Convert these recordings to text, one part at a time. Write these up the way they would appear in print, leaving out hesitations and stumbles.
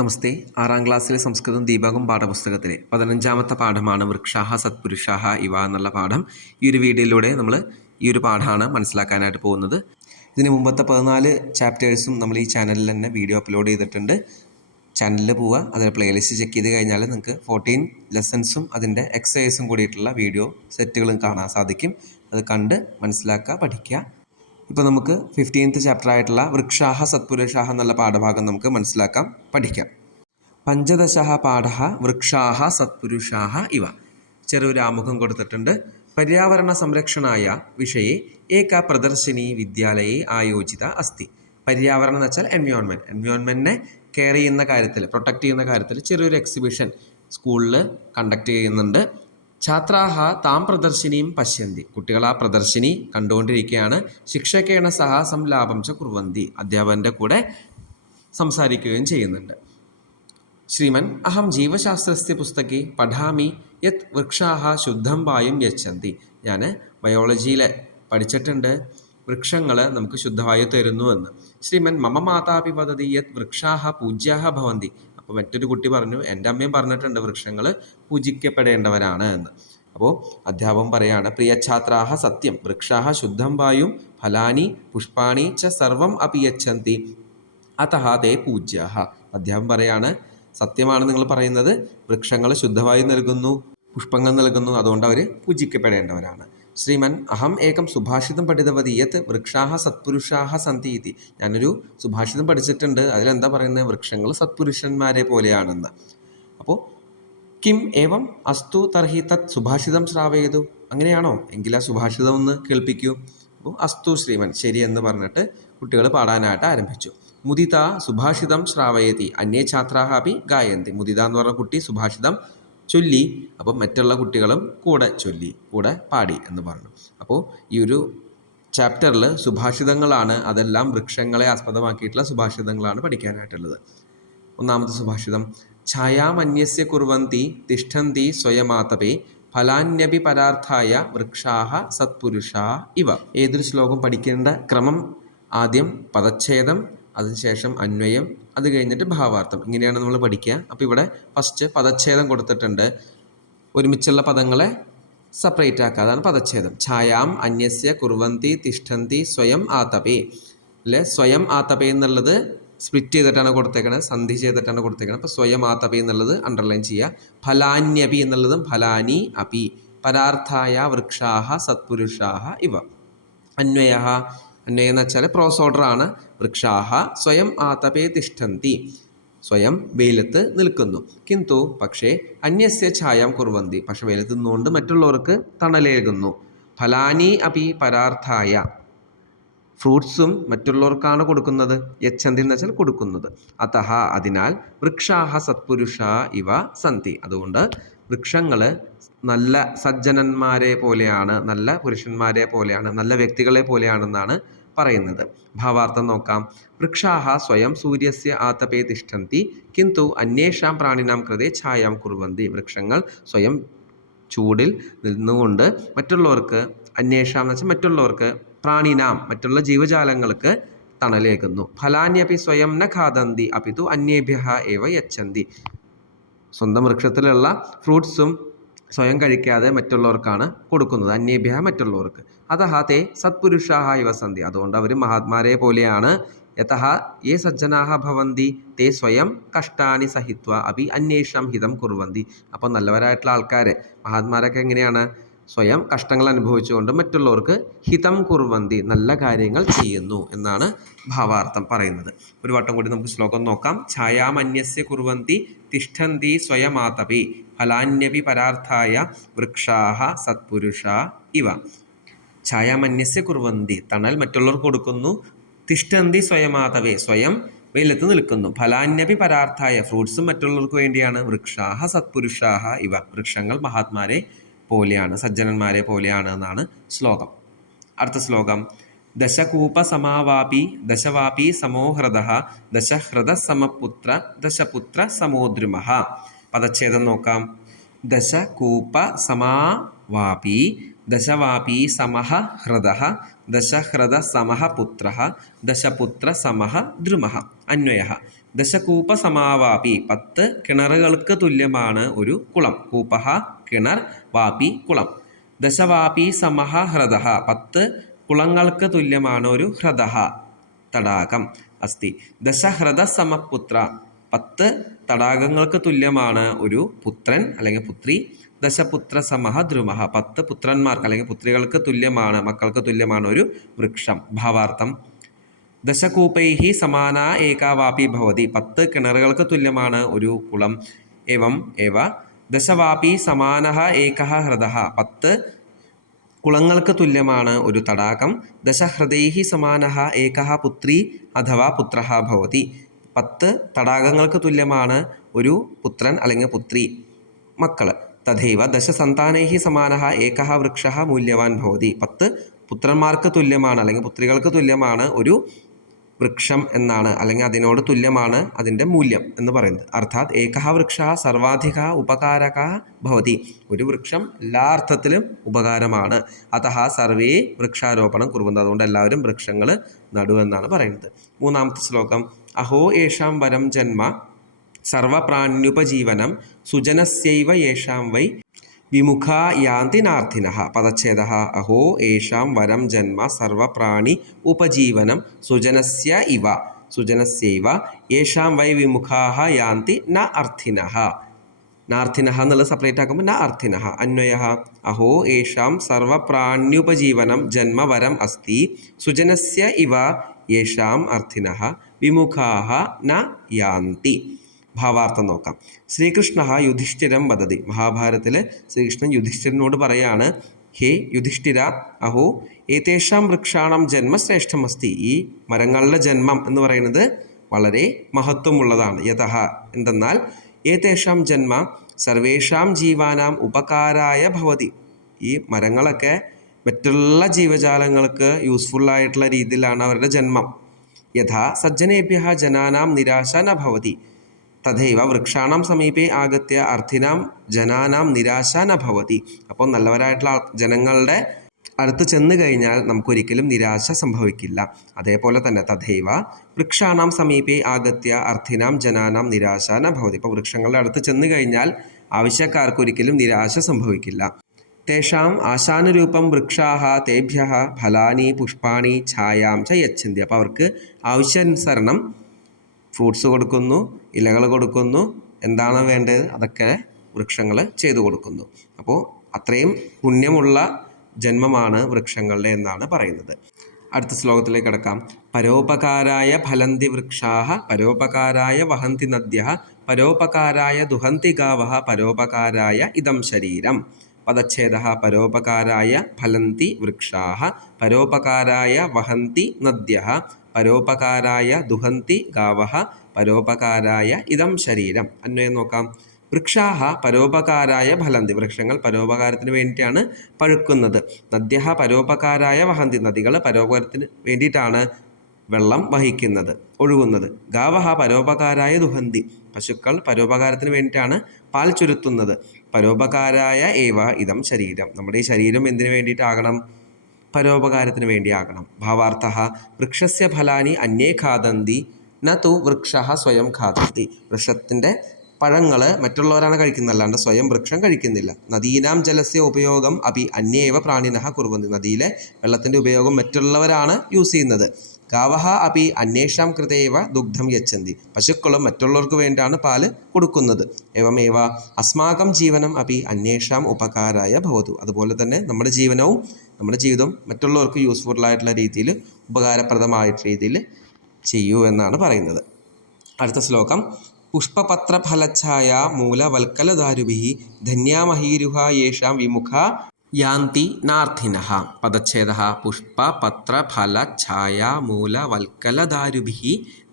നമസ്തേ. 6ാം ക്ലാസ്സിലെ സംസ്കൃതം ദീപകം പാഠപുസ്തകത്തിലെ 15ാമത്തെ പാഠമാണ് വൃക്ഷാഹ സത്പുരുഷാഹ ഇവ എന്നുള്ള പാഠം. ഈ ഒരു വീഡിയോയിലൂടെ നമ്മൾ ഈ ഒരു പാഠമാണ് മനസ്സിലാക്കാനായിട്ട് പോകുന്നത്. ഇതിന് മുമ്പത്തെ 14 ചാപ്റ്റേഴ്സും നമ്മൾ ഈ ചാനലിൽ തന്നെ വീഡിയോ അപ്ലോഡ് ചെയ്തിട്ടുണ്ട്. ചാനലിൽ പോവുക, അതിൽ പ്ലേലിസ്റ്റ് ചെക്ക് ചെയ്ത് കഴിഞ്ഞാൽ നിങ്ങൾക്ക് 14 ലെസൺസും അതിൻ്റെ എക്സസൈസും കൂടിയിട്ടുള്ള വീഡിയോ സെറ്റുകളും കാണാൻ സാധിക്കും. അത് കണ്ട് മനസ്സിലാക്കുക, പഠിക്കുക. ഇപ്പോൾ നമുക്ക് 15th ചാപ്റ്റർ ആയിട്ടുള്ള വൃക്ഷാഹ സത്പുരുഷാഹ എന്നുള്ള പാഠഭാഗം നമുക്ക് മനസ്സിലാക്കാം, പഠിക്കാം. പഞ്ചദശഃ പാഠഃ വൃക്ഷാഹ സത്പുരുഷാഹ ഇവ. ചെറിയൊരു ആമുഖം കൊടുത്തിട്ടുണ്ട്. പര്യാവരണ സംരക്ഷണായ വിഷയെ ഏക പ്രദർശിനി വിദ്യാലയെ ആയോജിത അസ്തി. പര്യാവരണം എന്ന് വെച്ചാൽ എൻവയോൺമെൻറ്റിനെ കെയർ ചെയ്യുന്ന കാര്യത്തിൽ, പ്രൊട്ടക്റ്റ് ചെയ്യുന്ന കാര്യത്തിൽ ചെറിയൊരു എക്സിബിഷൻ സ്കൂളിൽ കണ്ടക്ട് ചെയ്യുന്നുണ്ട്. ഛാത്രാഹ താം പ്രദർശിനിയും പശ്യന്തി. കുട്ടികൾ ആ പ്രദർശിനി കണ്ടുകൊണ്ടിരിക്കുകയാണ്. ശിക്ഷകേണ സഹ സംലാപം ച കുർവന്തി. അധ്യാപകൻ്റെ കൂടെ സംസാരിക്കുകയും ചെയ്യുന്നുണ്ട്. ശ്രീമൻ അഹം ജീവശാസ്ത്രസ്യ പുസ്തകെ പഠാമി യത് വൃക്ഷാഹ ശുദ്ധം വായും യച്ഛന്തി. ഞാൻ ബയോളജിയിൽ പഠിച്ചിട്ടുണ്ട്, വൃക്ഷങ്ങൾ നമുക്ക് ശുദ്ധവായു തരുന്നുവെന്ന്. ശ്രീമൻ മമ മാതാപി വദതി യത് വൃക്ഷാഹ പൂജ്യാഹ ഭവന്തി. അപ്പോൾ മറ്റൊരു കുട്ടി പറഞ്ഞു, എൻ്റെ അമ്മയും പറഞ്ഞിട്ടുണ്ട് വൃക്ഷങ്ങൾ പൂജിക്കപ്പെടേണ്ടവരാണ് എന്ന്. അപ്പോൾ അധ്യാപകൻ പറയാണ്, പ്രിയ ഛാത്രാഹ സത്യം വൃക്ഷാഹ ശുദ്ധം വായും ഫലാനി പുഷ്പാണി ച സർവം അപി യച്ഛന്തി അതഹ തേ പൂജ്യാഹ. അധ്യാപകൻ പറയാണ്, സത്യമാണ് നിങ്ങൾ പറയുന്നത്, വൃക്ഷങ്ങൾ ശുദ്ധവായു നൽകുന്നു, പുഷ്പങ്ങൾ നൽകുന്നു, അതുകൊണ്ട് അവർ പൂജിക്കപ്പെടേണ്ടവരാണ്. ശ്രീമൻ അഹം ഏകം സുഭാഷിതം പഠിതവതി യത് വൃക്ഷാഹ സത്പുരുഷാഹ സന്തി ഇതി. ഞാനൊരു സുഭാഷിതം പഠിച്ചിട്ടുണ്ട്, അതിലെന്താ പറയുന്നത്, വൃക്ഷങ്ങൾ സത്പുരുഷന്മാരെ പോലെയാണെന്ന്. അപ്പോൾ കിം ഏവം അസ്തു തർഹി തത് സുഭാഷിതം ശ്രാവയതു. അങ്ങനെയാണോ, എങ്കിൽ ആ സുഭാഷിതം ഒന്ന് കേൾപ്പിക്കൂ. അപ്പോൾ അസ്തു ശ്രീമൻ, ശരിയെന്ന് പറഞ്ഞിട്ട് കുട്ടികൾ പാടാനായിട്ട് ആരംഭിച്ചു. മുദിത സുഭാഷിതം ശ്രാവയതി അന്യേ ഛാത്രാഹ അപി ഗായന്തി. മുദിത എന്ന് പറഞ്ഞ കുട്ടി സുഭാഷിതം ചൊല്ലി, അപ്പം മറ്റുള്ള കുട്ടികളും കൂടെ ചൊല്ലി, കൂടെ പാടി എന്ന് പറഞ്ഞു. അപ്പോൾ ഈ ഒരു ചാപ്റ്ററിൽ സുഭാഷിതങ്ങളാണ്, അതെല്ലാം വൃക്ഷങ്ങളെ ആസ്പദമാക്കിയിട്ടുള്ള സുഭാഷിതങ്ങളാണ് പഠിക്കാനായിട്ടുള്ളത്. ഒന്നാമത്തെ സുഭാഷിതം. ഛായാമന്യസ്യ കുർവന്തി തിഷ്ഠന്തി സ്വയമാതപേ ഫലാന്യപി പരാർത്ഥായ വൃക്ഷാഹ സത്പുരുഷാ ഇവ. ഏതൊരു ശ്ലോകം പഠിക്കേണ്ട ക്രമം, ആദ്യം പദച്ഛേദം, അതിനുശേഷം അന്വയം, അത് കഴിഞ്ഞിട്ട് ഭാവാർത്ഥം, ഇങ്ങനെയാണ് നമ്മൾ പഠിക്കുക. അപ്പോൾ ഇവിടെ ഫസ്റ്റ് പദച്ഛേദം കൊടുത്തിട്ടുണ്ട്, ഒരുമിച്ചുള്ള പദങ്ങളെ സെപ്പറേറ്റ് ആക്കുക, അതാണ് പദച്ഛേദം. ഛായാം അന്യസ്യ കുർവന്തി തിഷ്ഠന്തി സ്വയം ആതപേ. അല്ലെ, സ്വയം ആതപേ എന്നുള്ളത് സ്പ്ലിറ്റ് ചെയ്തിട്ടാണ് കൊടുത്തേക്കണത്, സന്ധി ചെയ്തിട്ടാണ് കൊടുത്തേക്കണത്. അപ്പോൾ സ്വയം ആതപേ എന്നുള്ളത് അണ്ടർലൈൻ ചെയ്യുക. ഫലാന്യപി എന്നുള്ളതും ഫലാനി അപി. പരാർത്ഥായ വൃക്ഷാഹ സത്പുരുഷാഹ ഇവ. അന്വയഃ, അന്വയം എന്ന് വെച്ചാൽ ക്രോസ് ഓർഡർ ആണ്. വൃക്ഷാഹ സ്വയം ആതപേ തിഷ്ഠന്തി, സ്വയം വെയിലത്ത് നിൽക്കുന്നു. കിന്തു പക്ഷേ അന്യസ്യ ഛായാം കുർവന്തി, പക്ഷെ വെയിലത്ത് നിന്നുകൊണ്ട് മറ്റുള്ളവർക്ക് തണലേകുന്നു. ഫലാനി അപി പരാർത്ഥായ, ഫ്രൂട്ട്സും മറ്റുള്ളവർക്കാണ് കൊടുക്കുന്നത്. യച്ഛന്തി എന്ന് വെച്ചാൽ കൊടുക്കുന്നത്. അതഹ അതിനാൽ വൃക്ഷാഹ സത്പുരുഷ ഇവ സന്തി, അതുകൊണ്ട് വൃക്ഷങ്ങൾ നല്ല സജ്ജനന്മാരെ പോലെയാണ്, നല്ല പുരുഷന്മാരെ പോലെയാണ്, നല്ല വ്യക്തികളെ പോലെയാണെന്നാണ് പറയുന്നത്. ഭാവാർത്ഥം നോക്കാം. വൃക്ഷാഹ സ്വയം സൂര്യസ്യ ആതപേ തിഷ്ഠന്തി കിന്തു അന്യേഷാം പ്രാണിനാം കൃതേ ഛായാം കുർവന്തി. വൃക്ഷങ്ങൾ സ്വയം ചൂടിൽ നിന്നുകൊണ്ട് മറ്റുള്ളവർക്ക്, അന്വേഷാം എന്ന് വെച്ചാൽ മറ്റുള്ളവർക്ക്, പ്രാണിനാം മറ്റുള്ള ജീവജാലങ്ങൾക്ക് തണലേകുന്നു. ഫലാന്യപി സ്വയം ന ഖാദന്തി അപിതു അന്യേഭ്യഃ ഏവ യച്ഛന്തി. സ്വന്തം വൃക്ഷത്തിലുള്ള ഫ്രൂട്ട്സും സ്വയം കഴിക്കാതെ മറ്റുള്ളവർക്കാണ് കൊടുക്കുന്നത്. അന്യേഭ്യഃ മറ്റുള്ളവർക്ക്. അതഹ തേ സത്പുരുഷാഹ ഇവ സന്തി, അതുകൊണ്ട് അവർ മഹാത്മാരെ പോലെയാണ്. യതഃ യേ സജ്ജനാഹ ഭവന്തി തേ സ്വയം കഷ്ടാനി സഹിത്വ അപി അന്യേഷാം ഹിതം കുർവന്തി. അപ്പോൾ നല്ലവരായിട്ടുള്ള ആൾക്കാർ, മഹാത്മാരൊക്കെ എങ്ങനെയാണ്, സ്വയം കഷ്ടങ്ങൾ അനുഭവിച്ചുകൊണ്ട് മറ്റുള്ളവർക്ക് ഹിതം കുർവന്തി, നല്ല കാര്യങ്ങൾ ചെയ്യുന്നു എന്നാണ് ഭാവാർത്ഥം പറയുന്നത്. ഒരു വട്ടം കൂടി നമുക്ക് ശ്ലോകം നോക്കാം. ഛായാമന്യസ്യ കുർവന്തി തിഷ്ഠന്തി സ്വയമാതപേ ഫലാന്യപി പരാർത്ഥായ വൃക്ഷാഹ സത്പുരുഷാ ഇവ. ഛായാമന്യസ്യ കുർവന്തി, തണൽ മറ്റുള്ളവർക്ക് കൊടുക്കുന്നു. തിഷ്ഠന്തി സ്വയമാതവേ, സ്വയം വെയിലത്ത് നിൽക്കുന്നു. ഫലാന്യപി പരാർത്ഥായ, ഫ്രൂട്ട്സും മറ്റുള്ളവർക്ക് വേണ്ടിയാണ്. വൃക്ഷാഹ സത്പുരുഷാഹ ഇവ, വൃക്ഷങ്ങൾ മഹാത്മാരെ പോലെയാണ്, സജ്ജനന്മാരെ പോലെയാണ് എന്നാണ് ശ്ലോകം. അടുത്ത ശ്ലോകം. ദശകൂപ സമാവാപി ദശവാപി സമോഹൃദഃ ദശഹൃദ സമപുത്ര ദശപുത്ര സമോദ്രുമഃ. പദച്ഛേദം നോക്കാം. ദശകൂപ സമാവാപി ദശവാപി സമഃ ഹൃദഃ ദശഹൃദ സമഃ പുത്രഃ ദശപുത്ര സമഃ ദ്രുമഃ. അന്വയഃ. ദശകൂപ സമാവാപി 10 കിണറുകൾക്ക് തുല്യമാണ് ഒരു കുളം. കൂപഹ കിണർ, വാപി കുളം. ദശവാപി സമഹ ഹ്രദഃ 10 കുളങ്ങൾക്ക് തുല്യമാണ് ഒരു ഹ്രദഃ തടാകം അസ്തി. ദശഹ്രദ സമപുത്ര 10 തടാകങ്ങൾക്ക് തുല്യമാണ് ഒരു പുത്രൻ അല്ലെങ്കിൽ പുത്രി. ദശപുത്ര സമഹ ദ്രുമഹ 10 പുത്രന്മാർക്ക് അല്ലെങ്കിൽ പുത്രികൾക്ക് തുല്യമാണ്, മക്കൾക്ക് തുല്യമാണ് ഒരു വൃക്ഷം. ഭാവാർത്ഥം: ദശകൂപൈഹി സമാന ഏകാ വാപി ഭവതി 10 കിണറുകൾക്ക് തുല്യമാണ് ഒരു കുളം. എവം ഏവ ദശവാപി സമാനഃ ഏകഃ ഹ്രദഃ 10 കുളങ്ങൾക്ക് തുല്യമാണ് ഒരു തടാകം. ദശഹൃദൈഹി സമാനഃ ഏകഃ പുത്രി അഥവാ പുത്രഃ ഭവതി 10 തടാകങ്ങൾക്ക് തുല്യമാണ് ഒരു പുത്രൻ അല്ലെങ്കിൽ പുത്രി, മക്കൾ. തഥൈവ ദശസന്താനൈഹി സമാനഃ ഏകഃ വൃക്ഷഃ മൂല്യവാൻ ഭവതി 10 പുത്രന്മാർക്ക് തുല്യമാണ് അല്ലെങ്കിൽ പുത്രികൾക്ക് തുല്യമാണ് ഒരു വൃക്ഷം എന്നാണ്, അല്ലെങ്കിൽ അതിനോട് തുല്യമാണ് അതിൻ്റെ മൂല്യം എന്ന് പറയുന്നത്. അർത്ഥാത് ഏകഃ വൃക്ഷഃ സർവാധിക ഉപകാരക ഭവതി, ഒരു വൃക്ഷം എല്ലാ അർത്ഥത്തിലും ഉപകാരമാണ്. അതഃ സർവേ വൃക്ഷാരോപണം കുറുവന്ത്, അതുകൊണ്ട് എല്ലാവരും വൃക്ഷങ്ങൾ നടുവെന്നാണ് പറയുന്നത്. മൂന്നാമത്തെ ശ്ലോകം: അഹോ യേഷാം വരം ജന്മ സർവപ്രാണ്യുപജീവനം സുജനസ്യൈവ യേഷാം വൈ വിമുഖാ യാന്തി നാർത്ഥിനഃ. പദച്ഛേദഃ: അഹോ യേഷാം വരം ജന്മ സർവപ്രാണി ഉപജീവനം സുജനസ്യ ഇവ സുജനസ്യൈവ യേഷാം വൈ വിമുഖാഃ യാന്തി ന അർത്ഥിനഃ. നാർത്ഥിനഃ എന്നുള്ളത് സെപ്പറേറ്റ് ആക്കുമ്പോൾ ന അർത്ഥിനഃ. അന്വയഃ: അഹോ യേഷാം സർവപ്രാണ്യുപജീവനം ജന്മവരം അസ്തി സുജനസ്യ ഇവ യേഷാം അർത്ഥിനഃ വിമുഖാഃ ന യാന്തി. ഭാവാർത്ഥം നോക്കാം. ശ്രീകൃഷ്ണ യുധിഷ്ഠിരം വദതി, മഹാഭാരതത്തിൽ ശ്രീകൃഷ്ണൻ യുധിഷ്ഠിരനോട് പറയാണ്: ഹേ യുധിഷ്ഠിര, അഹോ ഏതേഷാം വൃക്ഷാണം ജന്മശ്രേഷ്ഠമസ്തി, ഈ മരങ്ങളുടെ ജന്മം എന്ന് പറയുന്നത് വളരെ മഹത്വമുള്ളതാണ്. യതഃ എന്തെന്നാൽ ഏതേഷാം ജന്മ സർവേഷാം ജീവാനാം ഉപകാരായ ഭവതി, ഈ മരങ്ങളൊക്കെ മറ്റുള്ള ജീവജാലങ്ങൾക്ക് യൂസ്ഫുള്ളായിട്ടുള്ള രീതിയിലാണ് അവരുടെ ജന്മം. യഥാ സജ്ജനേഭ്യഃ ജനാനാം നിരാശ ന ഭവതി തഥൈവ വൃക്ഷാണാം സമീപേ ആഗത്യ അർത്ഥിനാം ജനാനാം നിരാശ ന ഭവതി. അപ്പോൾ നല്ലവരായിട്ടുള്ള ജനങ്ങളുടെ അടുത്ത് ചെന്ന് കഴിഞ്ഞാൽ നമുക്കൊരിക്കലും നിരാശ സംഭവിക്കില്ല. അതേപോലെ തന്നെ തഥൈവ വൃക്ഷാണാം സമീപേ ആഗത്യ അർത്ഥിനാം ജനാനാം നിരാശ ന ഭവതി. ഇപ്പോൾ വൃക്ഷങ്ങളുടെ അടുത്ത് ചെന്ന് കഴിഞ്ഞാൽ ആവശ്യക്കാർക്ക് ഒരിക്കലും നിരാശ സംഭവിക്കില്ല. തേഷാം ആശാനുരൂപം വൃക്ഷാഃ തേഭ്യഃ ഫലാനി പുഷ്പാണി ഛായാം ച യച്ഛന്തി. അപ്പോൾ അവർക്ക് ആവശ്യാനുസരണം ഫ്രൂട്ട്സ് കൊടുക്കുന്നു, ഇലകൾ കൊടുക്കുന്നു, എന്താണ് വേണ്ടത് അതൊക്കെ വൃക്ഷങ്ങൾ ചെയ്തു കൊടുക്കുന്നു. അപ്പോൾ അത്രയും പുണ്യമുള്ള ജന്മമാണ് വൃക്ഷങ്ങളുടെ എന്നാണ് പറയുന്നത്. അടുത്ത ശ്ലോകത്തിലേക്ക് കടക്കാം. പരോപകാരായ ഫലന്തി വൃക്ഷാഃ പരോപകാരായ വഹന്തി നദ്യഃ പരോപകാരായ ദുഹന്തി ഗാവഃ പരോപകാരായ ഇദം ശരീരം. പദച്ഛേദഃ: പരോപകാരായ ഫലന്തി വൃക്ഷാഃ പരോപകാരായ വഹന്തി നദ്യഃ പരോപകാരായ ദുഹന്തി ഗാവഃ പരോപകാരായ ഇദം ശരീരം. അന്വയം നോക്കാം. വൃക്ഷാഃ പരോപകാരായ ഫലന്തി, വൃക്ഷങ്ങൾ പരോപകാരത്തിന് വേണ്ടിയിട്ടാണ് പഴുക്കുന്നത്. നദ്യഃ പരോപകാരായ വഹന്തി, നദികൾ പരോപകാരത്തിന് വേണ്ടിയിട്ടാണ് വെള്ളം വഹിക്കുന്നത്, ഒഴുകുന്നത്. ഗാവഃ പരോപകാരായ ദുഹന്തി, പശുക്കൾ പരോപകാരത്തിന് വേണ്ടിയിട്ടാണ് പാൽ ചുരുത്തുന്നത്. പരോപകാരായ ഏവ ഇദം ശരീരം, നമ്മുടെ ഈ ശരീരം എന്തിനു വേണ്ടിയിട്ടാകണം? പരോപകാരത്തിന് വേണ്ടിയാകണം. ഭാവാർത്ഥഃ: വൃക്ഷസ്യ ഫലാനി അന്യേ ഖാദന്തി ന തു വൃക്ഷഃ സ്വയം ഖാദന്തി. വൃക്ഷത്തിൻ്റെ പഴങ്ങൾ മറ്റുള്ളവരാണ് കഴിക്കുന്നത്, അല്ലാണ്ട് സ്വയം വൃക്ഷം കഴിക്കുന്നില്ല. നദീനാം ജലസ്യ ഉപയോഗം അപി അന്യേവ പ്രാണിനഃ കുർവന്തി, നദിയിലെ വെള്ളത്തിൻ്റെ ഉപയോഗം മറ്റുള്ളവരാണ് യൂസ് ചെയ്യുന്നത്. ഗാവഃ അപി അന്യേഷാം കൃതേവ ദുഗ്ധം യച്ഛന്തി, പശുക്കളും മറ്റുള്ളവർക്ക് വേണ്ടിയാണ് പാല് കൊടുക്കുന്നത്. ഏവമേവ അസ്മാകം ജീവനം അപി അന്യേഷാം ഉപകാരായ ഭവതു, അതുപോലെ തന്നെ നമ്മുടെ ജീവനവും നമ്മുടെ ജീവിതവും മറ്റുള്ളവർക്ക് യൂസ്ഫുള്ളായിട്ടുള്ള രീതിയിൽ, ഉപകാരപ്രദമായിട്ടുള്ള രീതിയിൽ ചെയ്യൂ എന്നാണ് പറയുന്നത്. അടുത്ത ശ്ലോകം: പുഷ്പപത്രഫലച്ഛായ മൂലവൽക്കലദാരുഭിഃ ധന്യാമഹീരുഹ യേഷാം വിമുഖ യാന്തി നാർത്ഥിനഃ. പദച്ഛേദഃ: പുഷ്പപത്രഫലച്ഛായ മൂലവൽക്കലദാരുഭിഃ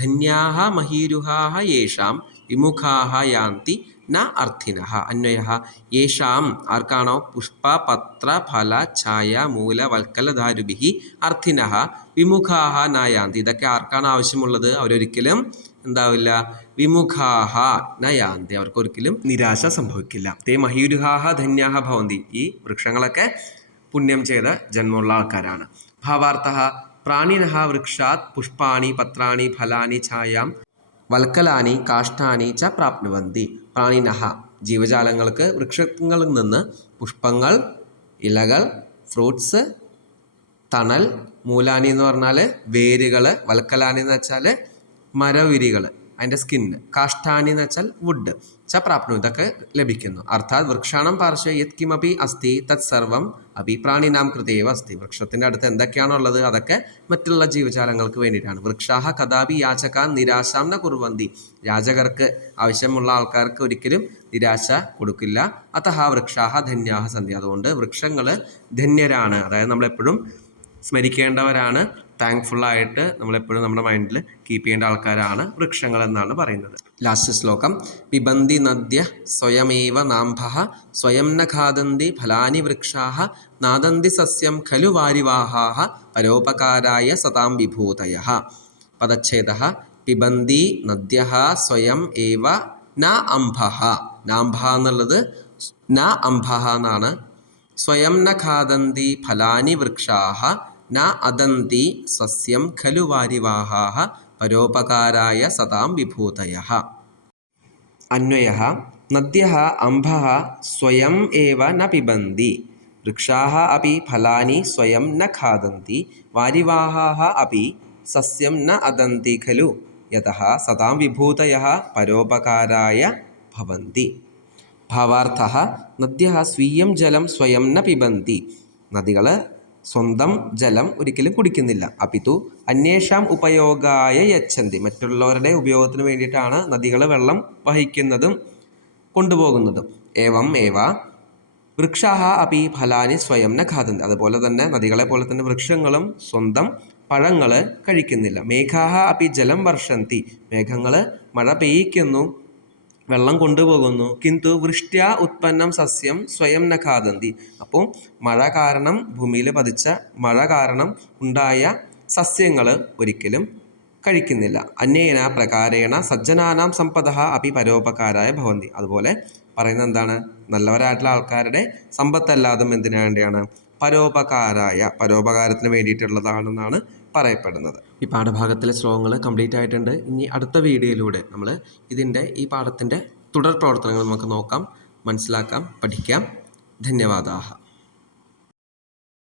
ധന്യാഃ മഹീരുഹാഃ യേഷാം വിമുഖാഃ യാന്തി ന അർത്ഥിനഃ. അന്വയഃ: യേഷാം ആർക്കാണോ പുഷ്പപത്രഫല ഛായ മൂലവൽക്കലദാരുഭിഃ അർത്ഥിനഃ വിമുഖാഃ ന യാന്തി, ഇതൊക്കെ ആർക്കാണ് ആവശ്യമുള്ളത്? അവരൊരിക്കലും എന്താവില്ല, വിമുഖാഃ ന യാന്തി, അവർക്കൊരിക്കലും നിരാശ സംഭവിക്കില്ല. തേ മഹീരുഹാഃ ധന്യാഃ ഭവന്തി, ഈ വൃക്ഷങ്ങളൊക്കെ പുണ്യം ചെയ്ത ജന്മമുള്ള ആൾക്കാരാണ്. ഭാവാർത്ഥഃ: പ്രാണിനഃ വൃക്ഷാത് പുഷ്പാണി പത്രാണി ഫലാനി ഛായാം വൽക്കലാനി കാഷ്ടാനി ച പ്രാപ്നുവന്തി. പ്രാണിനഹ ജീവജാലങ്ങൾക്ക് വൃക്ഷങ്ങളിൽ നിന്ന് പുഷ്പങ്ങൾ, ഇലകൾ, ഫ്രൂട്ട്സ്, തണൽ, മൂലാനി എന്ന് പറഞ്ഞാൽ വേരുകൾ, വൽക്കലാനി എന്ന് വെച്ചാൽ മരവിരികൾ, അതിൻ്റെ സ്കിന്ന്, കാഷ്ടാനി എന്ന് വെച്ചാൽ വുഡ്, ച പ്രാപ്നു ഇതൊക്കെ ലഭിക്കുന്നു. അർത്ഥാത് വൃക്ഷാണം പാർശ്വ യത് കിമപി അസ്തി തത് സർവം അപി പ്രാണിനാം കൃതേവ അസ്തി. വൃക്ഷത്തിൻ്റെ അടുത്ത് എന്തൊക്കെയാണോ ഉള്ളത് അതൊക്കെ മറ്റുള്ള ജീവജാലങ്ങൾക്ക് വേണ്ടിയിട്ടാണ്. വൃക്ഷാഹ കഥാപി യാചകാൻ നിരാശാം ന കുർവന്തി. യാചകർക്ക്, ആവശ്യമുള്ള ആൾക്കാർക്ക് ഒരിക്കലും നിരാശ കൊടുക്കില്ല. അതഹ വൃക്ഷാഹ ധന്യാഹ സന്ധ്യ. അതുകൊണ്ട് വൃക്ഷങ്ങൾ ധന്യരാണ്, അതായത് നമ്മളെപ്പോഴും സ്മരിക്കേണ്ടവരാണ്, താങ്ക്ഫുള്ളായിട്ട് നമ്മളെപ്പോഴും നമ്മുടെ മൈൻഡിൽ കീപ്പ് ചെയ്യേണ്ട ആൾക്കാരാണ് വൃക്ഷങ്ങൾ എന്നാണ് പറയുന്നത്. ലാസ്റ്റ് ശ്ലോകം. പിബന്തി നദ്യ സ്വയമേവ നാംഭഃ സ്വയം ന ഖാദന്തി ഫലാനി വൃക്ഷാഃ നാദന്തി സസ്യം ഖലു വാരിവാഹാഃ പരോപകാരായ സതാം വിഭൂതയഃ. പദച്ഛേദഃ. പിബന്തി നദ്യഃ സ്വയം ഏവ ന അംഭഃ. നാംഭഃ എന്നുള്ളത് ന അംഭഃ എന്നാണ്. സ്വയം ന ഖാദന്തി ഫലാനി വൃക്ഷാഃ ന അദന്തി സസ്യം ഖലു വാരിവാഹാഃ പരോപകാരായ സതാം വിഭൂതയഃ. അന്വയഃ. നദ്യഃ അംഭഃ സ്വയം ഏവ ന പിബന്തി വൃക്ഷാഃ അപി ഫലാനി സ്വയം ന ഖാദന്തി വാരിവാഹാഃ അപി സസ്യം ന അദന്തി ഖലു യതഃ സതാം വിഭൂതയഃ പരോപകാരായ ഭവന്തി. ഭാവാർത്ഥഃ. നദ്യഃ സ്വീയം ജലം സ്വയം ന പിബന്തി. നദികൾ സ്വന്തം ജലം ഒരിക്കലും കുടിക്കുന്നില്ല. അപിതു അന്യേഷാം ഉപയോഗായ യച്ഛന്തി. മറ്റുള്ളവരുടെ ഉപയോഗത്തിന് വേണ്ടിയിട്ടാണ് നദികൾ വെള്ളം വഹിക്കുന്നതും കൊണ്ടുപോകുന്നതും. ഏവം ഏവ വൃക്ഷാഃ അപി ഫലാനി സ്വയം ന ഖാദന്തി. അതുപോലെ തന്നെ നദികളെ പോലെ തന്നെ വൃക്ഷങ്ങളും സ്വന്തം പഴങ്ങൾ കഴിക്കുന്നില്ല. മേഘാഃ അപി ജലം വർഷന്തി. മേഘങ്ങൾ മഴ പെയ്യിക്കുന്നു, വെള്ളം കൊണ്ടുപോകുന്നു. കിന്തു വൃഷ്ട്യാ ഉത്പന്നം സസ്യം സ്വയം ന ഖാദന്തി. അപ്പോൾ മഴ കാരണം, ഭൂമിയിൽ പതിച്ച മഴ കാരണം ഉണ്ടായ സസ്യങ്ങൾ ഒരിക്കലും കഴിക്കുന്നില്ല. അന്യേന പ്രകാരേണ സജ്ജനാനാം സമ്പദഃ അപി പരോപകാരായ ഭവന്തി. അതുപോലെ പറയുന്നത് എന്താണ്? നല്ലവരായിട്ടുള്ള ആൾക്കാരുടെ സമ്പത്തല്ലാതും എന്തിനു വേണ്ടിയാണ്? പരോപകാരത്തിന് വേണ്ടിയിട്ടുള്ളതാണെന്നാണ് പറയപ്പെടുന്നത്. ഈ പാഠഭാഗത്തിലെ ശ്ലോകങ്ങൾ കംപ്ലീറ്റ് ആയിട്ടുണ്ട്. ഇനി അടുത്ത വീഡിയോയിലൂടെ നമ്മൾ ഈ പാഠത്തിൻ്റെ തുടർ പ്രവർത്തനങ്ങൾ നമുക്ക് നോക്കാം, മനസ്സിലാക്കാം, പഠിക്കാം. ധന്യവാദാഹ.